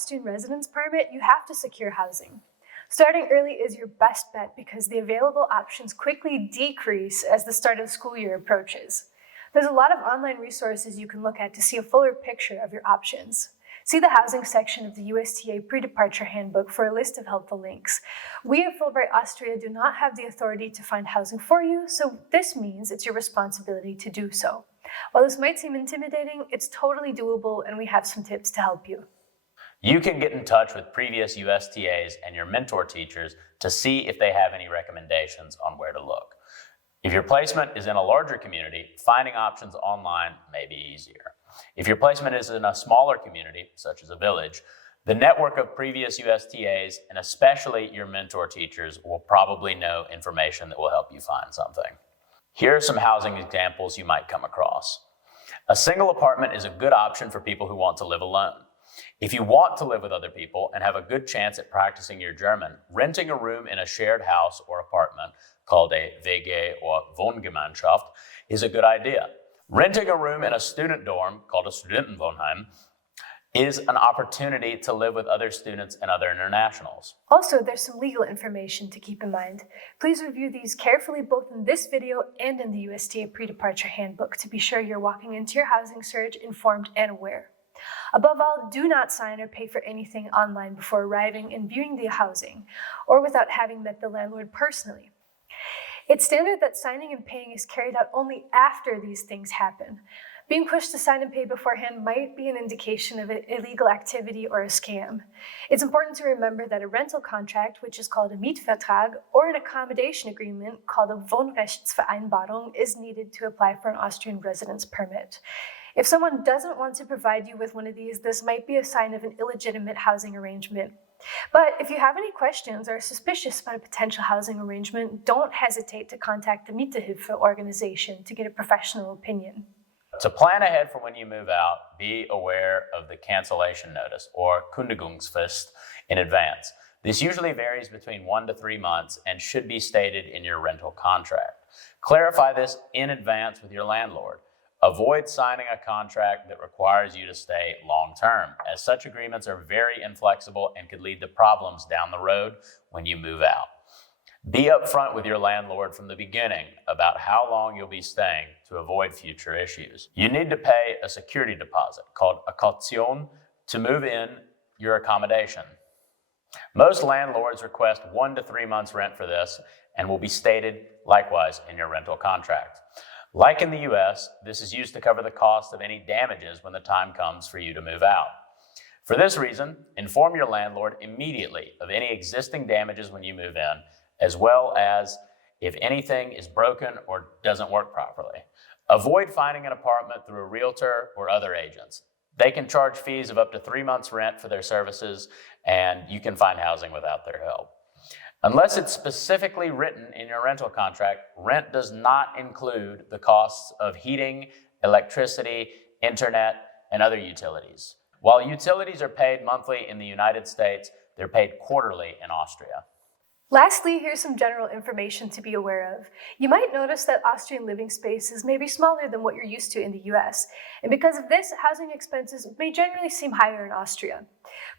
Austrian residence permit, you have to secure housing. Starting early is your best bet because the available options quickly decrease as the start of the school year approaches. There's a lot of online resources you can look at to see a fuller picture of your options. See the housing section of the USTA pre-departure handbook for a list of helpful links. We at Fulbright Austria do not have the authority to find housing for you, so this means it's your responsibility to do so. While this might seem intimidating, it's totally doable and we have some tips to help you. You can get in touch with previous USTAs and your mentor teachers to see if they have any recommendations on where to look. If your placement is in a larger community, finding options online may be easier. If your placement is in a smaller community, such as a village, the network of previous USTAs and especially your mentor teachers will probably know information that will help you find something. Here are some housing examples you might come across. A single apartment is a good option for people who want to live alone. If you want to live with other people and have a good chance at practicing your German, renting a room in a shared house or apartment called a WG or Wohngemeinschaft is a good idea. Renting a room in a student dorm called a Studentenwohnheim is an opportunity to live with other students and other internationals. Also, there's some legal information to keep in mind. Please review these carefully both in this video and in the USTA pre-departure handbook to be sure you're walking into your housing search informed and aware. Above all, do not sign or pay for anything online before arriving and viewing the housing, or without having met the landlord personally. It's standard that signing and paying is carried out only after these things happen. Being pushed to sign and pay beforehand might be an indication of illegal activity or a scam. It's important to remember that a rental contract, which is called a Mietvertrag, or an accommodation agreement called a Wohnrechtsvereinbarung, is needed to apply for an Austrian residence permit. If someone doesn't want to provide you with one of these, this might be a sign of an illegitimate housing arrangement. But if you have any questions or are suspicious about a potential housing arrangement, don't hesitate to contact the Mietehilfe organization to get a professional opinion. To plan ahead for when you move out, be aware of the cancellation notice or Kündigungsfrist in advance. This usually varies between 1 to 3 months and should be stated in your rental contract. Clarify this in advance with your landlord. Avoid signing a contract that requires you to stay long-term, as such agreements are very inflexible and could lead to problems down the road when you move out. Be upfront with your landlord from the beginning about how long you'll be staying to avoid future issues. You need to pay a security deposit called a Kaution to move in your accommodation. Most landlords request 1 to 3 months rent for this and will be stated likewise in your rental contract. Like in the US, this is used to cover the cost of any damages when the time comes for you to move out. For this reason, inform your landlord immediately of any existing damages when you move in, as well as if anything is broken or doesn't work properly. Avoid finding an apartment through a realtor or other agents. They can charge fees of up to 3 months rent for their services, and you can find housing without their help. Unless it's specifically written in your rental contract, rent does not include the costs of heating, electricity, internet, and other utilities. While utilities are paid monthly in the United States, they're paid quarterly in Austria. Lastly, here's some general information to be aware of. You might notice that Austrian living spaces may be smaller than what you're used to in the US, and because of this, housing expenses may generally seem higher in Austria.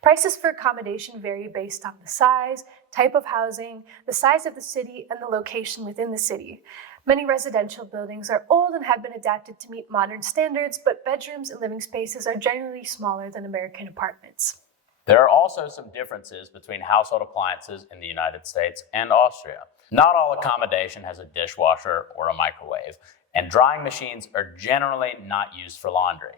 Prices for accommodation vary based on the size, type of housing, the size of the city, and the location within the city. Many residential buildings are old and have been adapted to meet modern standards, but bedrooms and living spaces are generally smaller than American apartments. There are also some differences between household appliances in the United States and Austria. Not all accommodation has a dishwasher or a microwave, and drying machines are generally not used for laundry.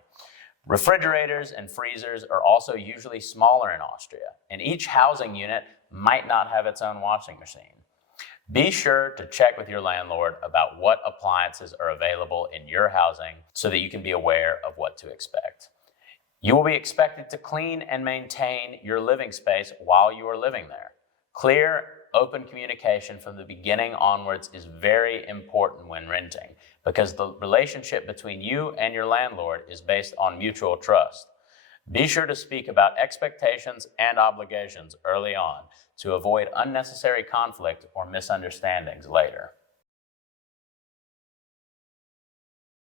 Refrigerators and freezers are also usually smaller in Austria, and each housing unit might not have its own washing machine. Be sure to check with your landlord about what appliances are available in your housing so that you can be aware of what to expect. You will be expected to clean and maintain your living space while you are living there. Clear, open communication from the beginning onwards is very important when renting because the relationship between you and your landlord is based on mutual trust. Be sure to speak about expectations and obligations early on to avoid unnecessary conflict or misunderstandings later.